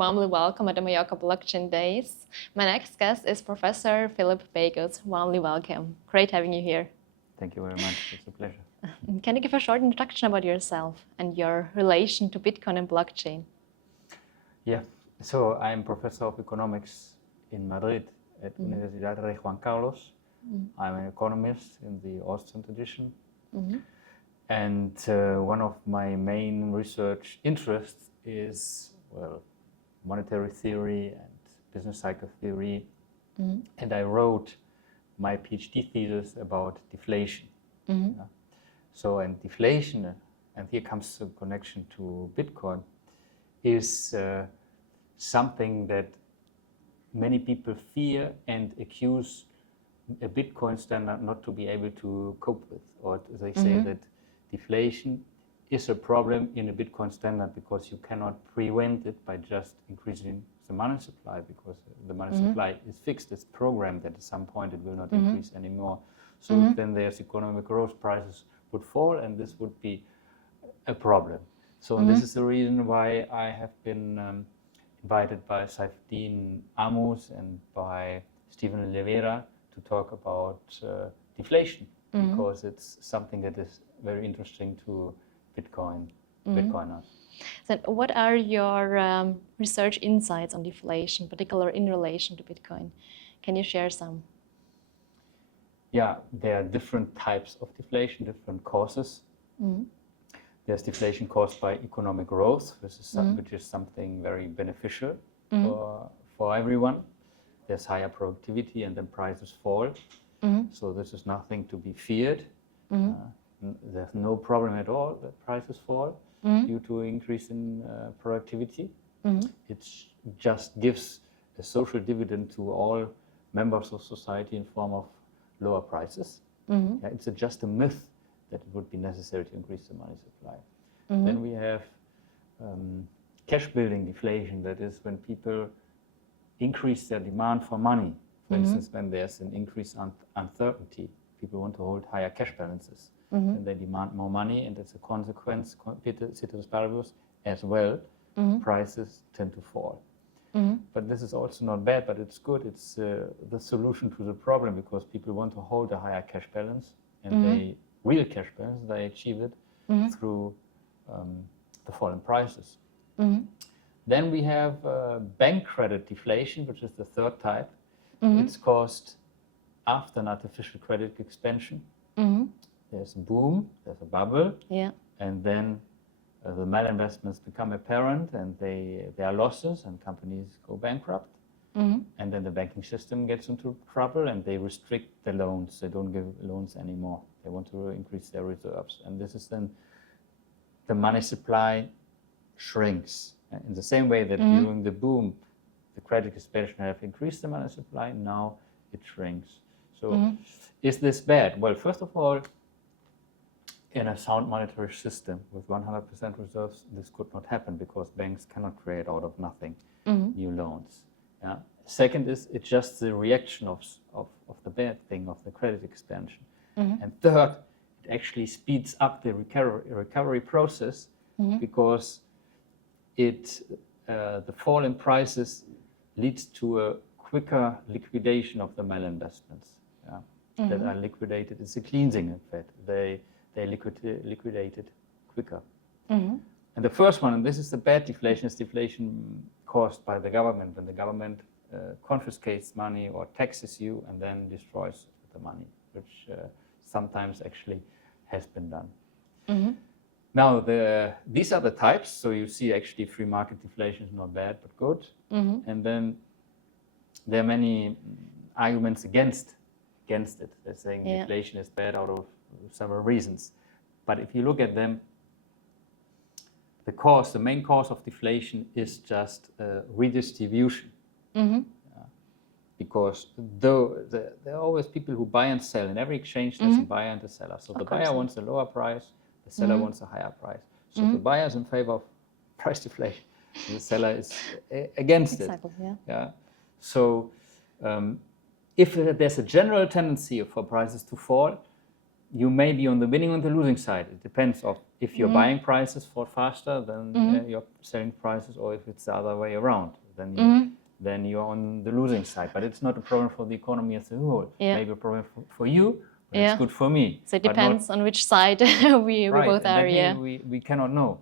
warmly welcome at the Mallorca Blockchain Days. My next guest is Professor Philip Bagus. Warmly welcome. Great having you here. Thank you very much. It's a pleasure. Can you give a short introduction about yourself and your relation to Bitcoin and blockchain? Yeah, so I'm Professor of Economics in Madrid at Universidad Rey Juan Carlos. I'm an economist in the Austrian tradition. And one of my main research interests is, well, monetary theory and business cycle theory. And I wrote my PhD thesis about deflation. So, and deflation, and here comes the connection to Bitcoin, is something that many people fear and accuse a Bitcoin standard not to be able to cope with. Or they say that deflation is a problem in a Bitcoin standard because you cannot prevent it by just increasing the money supply, because the money supply is fixed, it's programmed that at some point it will not increase anymore. So if then there's economic growth, prices would fall, and this would be a problem. So this is the reason why I have been invited by Saifedean Amos and by Stephen Oliveira to talk about deflation, because it's something that is very interesting to Bitcoiners. So what are your research insights on deflation, particularly in relation to Bitcoin? Can you share some? Yeah, there are different types of deflation, different causes. There's deflation caused by economic growth, which is something very beneficial for everyone. There's higher productivity and then prices fall. So this is nothing to be feared. There's no problem at all that prices fall due to increase in productivity. It just gives a social dividend to all members of society in form of lower prices. It's just a myth that it would be necessary to increase the money supply. Then we have cash building deflation, that is when people increase their demand for money. For instance, when there's an increase in uncertainty, people want to hold higher cash balances and they demand more money, and as a consequence, ceteris paribus as well, prices tend to fall. But this is also not bad, but it's good. It's the solution to the problem, because people want to hold a higher cash balance, and real cash balance, they achieve it through the fall in prices. Then we have bank credit deflation, which is the third type. It's caused after an artificial credit expansion. There's a boom, there's a bubble, and then the malinvestments become apparent, and there are losses, and companies go bankrupt. And then the banking system gets into trouble, and they restrict the loans. They don't give loans anymore. They want to increase their reserves. And this is then the money supply shrinks. In the same way that during the boom, the credit expansion have increased the money supply, now it shrinks. So is this bad? Well, first of all, in a sound monetary system with 100% reserves, this could not happen, because banks cannot create out of nothing new loans. Second is, it's just the reaction of the bad thing, of the credit expansion. And third, it actually speeds up the recovery process, because the fall in prices leads to a quicker liquidation of the malinvestments that are liquidated. It's a cleansing effect. They liquidated quicker. And the first one, and this is the bad deflation, is deflation caused by the government, when the government confiscates money or taxes you and then destroys the money, which sometimes actually has been done. Now, these are the types. So you see actually free market deflation is not bad, but good. And then there are many arguments against it. They're saying deflation is bad out of several reasons. But if you look at them, the main cause of deflation is just redistribution. Because though there are always people who buy and sell, in every exchange there's a buyer and a seller. So the buyer wants a lower price, the seller wants a higher price. So the buyer is in favor of price deflation, and the seller is against it. So if there's a general tendency for prices to fall, you may be on the winning or the losing side. It depends on if your buying prices fall faster than your selling prices, or if it's the other way around. Then you're on the losing side. But it's not a problem for the economy as a whole. Maybe a problem for you, but it's good for me. So it depends on which side we both are. We cannot know.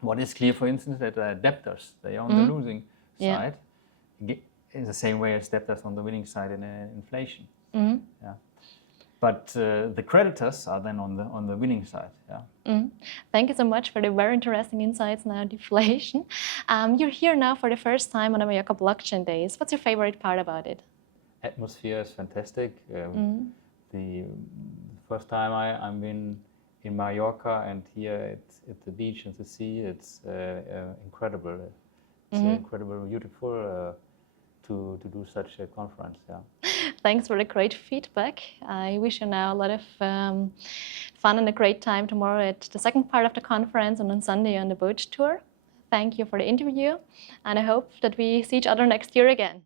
What is clear, for instance, that debtors, they are on the losing side, in the same way as debtors on the winning side in inflation. But the creditors are then on the winning side. Thank you so much for the very interesting insights now on deflation. You're here now for the first time on the Mallorca Blockchain Days. What's your favorite part about it? Atmosphere is fantastic. The first time I'm in Mallorca, and here at the beach and the sea, it's incredible. It's incredibly beautiful to do such a conference. Thanks for the great feedback. I wish you now a lot of fun and a great time tomorrow at the second part of the conference and on Sunday on the boat tour. Thank you for the interview, and I hope that we see each other next year again.